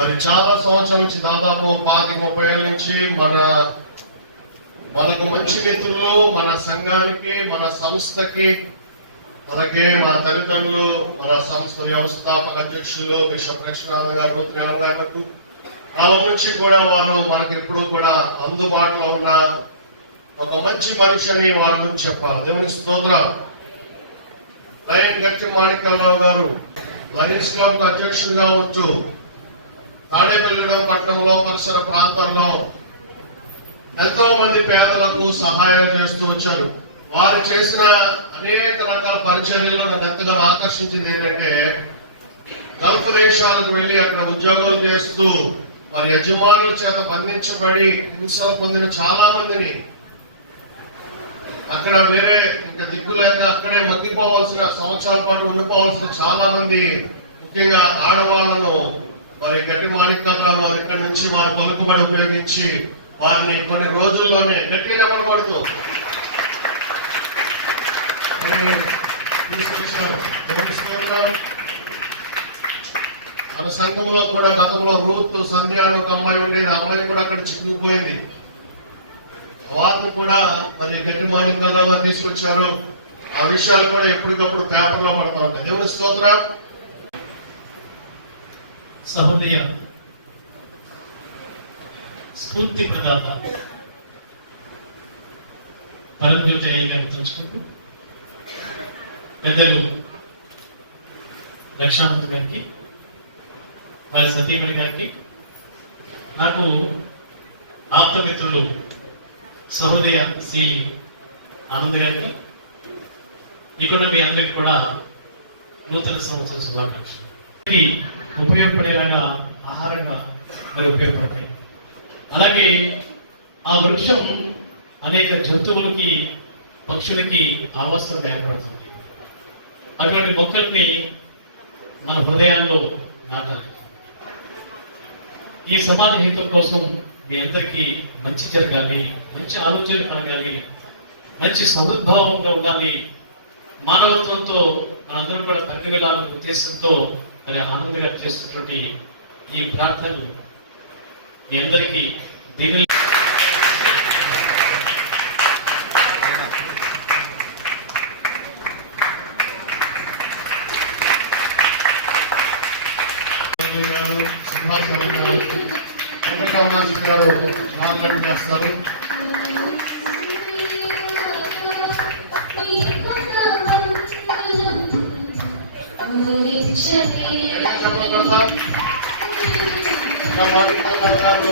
మరి చాలా సంవత్సరాల నుంచి దాదాపు పాతి ముప్పై ఏళ్ళ నుంచి మన మనకు మంచి మిత్రులు మన సంఘానికి మన సంస్థకి అలాగే మన తల్లిదండ్రులు మన సంస్థ వ్యవస్థాపక అధ్యక్షులు బిషప్ లక్ష్మీనాథ్ గారు నూతన గారు కాలం నుంచి కూడా వారు మనకి ఎప్పుడు కూడా అందుబాటులో ఉన్న ఒక మంచి మనిషి అని వారి గురించి చెప్పాలి. దేవుని స్తోత్ర లయన్ గట్టి మాణిక్యరావు గారు లయన్స్ క్లబ్ అధ్యక్షుడిగా ఉంటూ తాడేపల్లిగూడెం పట్టణంలో పరిసర ప్రాంతాల్లో ఎంతో మంది పేదలకు సహాయం చేస్తూ వచ్చారు. వారు చేసిన అనేక రకాల పరిచర్యల్లో నన్ను ఎంతగానో ఆకర్షించింది ఏంటంటే గల్ఫ్ దేశాలకు వెళ్ళి అక్కడ ఉద్యోగాలు చేస్తూ వారి యజమానుల చేత బంధించబడి హింసలు పొందిన చాలా మందిని అక్కడ వేరే ఇంకా దిక్కు లేక అక్కడే మగ్గిపోవాల్సిన సంవత్సరాల పాటు ఉండిపోవాల్సిన చాలా మంది ముఖ్యంగా ఆడవాళ్ళను మరి గట్టి మాణిక్యాలరావు గారు ఇక్కడి నుంచి వారి పలుకుబడి ఉపయోగించి వారిని కొన్ని రోజుల్లోనే గట్టిగా చెప్పబడుతూ పడుతూ మన సంఘంలో కూడా గతంలో రూత్ సంధ్య అని ఒక అమ్మాయి ఉండేది. అమ్మాయి కూడా అక్కడ చిక్కుకుపోయింది. వారిని కూడా మరి గట్టి మాణిక్యాలరావు తీసుకొచ్చారు. ఆ విషయాలు కూడా ఎప్పటికప్పుడు పేపర్లో పడతా ఉంటాయి. దేవుని స్తోత్రం. సహోదయ స్ఫూర్తి ప్రదాత. పరంజ్యోతి అయ్య గారిని తలుచుకుంటూ పెద్దలు లక్షానంద గారికి వారి సతీమణి గారికి నాకు ఆప్తమిత్రులు సహోదయ శ్రీ ఆనంద్ గారికి ఇక్కడ మీ అందరికి కూడా నూతన సంవత్సర శుభాకాంక్షలు. ఉపయోగపడేలాగా ఆహారంగా మరి ఉపయోగపడతాయి. అలాగే ఆ వృక్షం అనేక జంతువులకి పక్షులకి ఆవాసం ఏర్పడుతుంది. అటువంటి మొక్కల్ని మన హృదయాల్లో నాటాలి. ఈ సమాజ హితం కోసం మీ అందరికీ మంచి జరగాలి మంచి ఆలోచనలు కలగాలి మంచి సదుద్భావంగా ఉండాలి. మానవత్వంతో మనందరం కూడా తండ్రి వెళ్ళాలనే ఉద్దేశంతో మరి ఆనంద్ గారు చేస్తున్నటువంటి ఈ ప్రార్థనలు మీ అందరికీ దీని గారు సింహాసనం గారు వెంకటరామరాజు గారు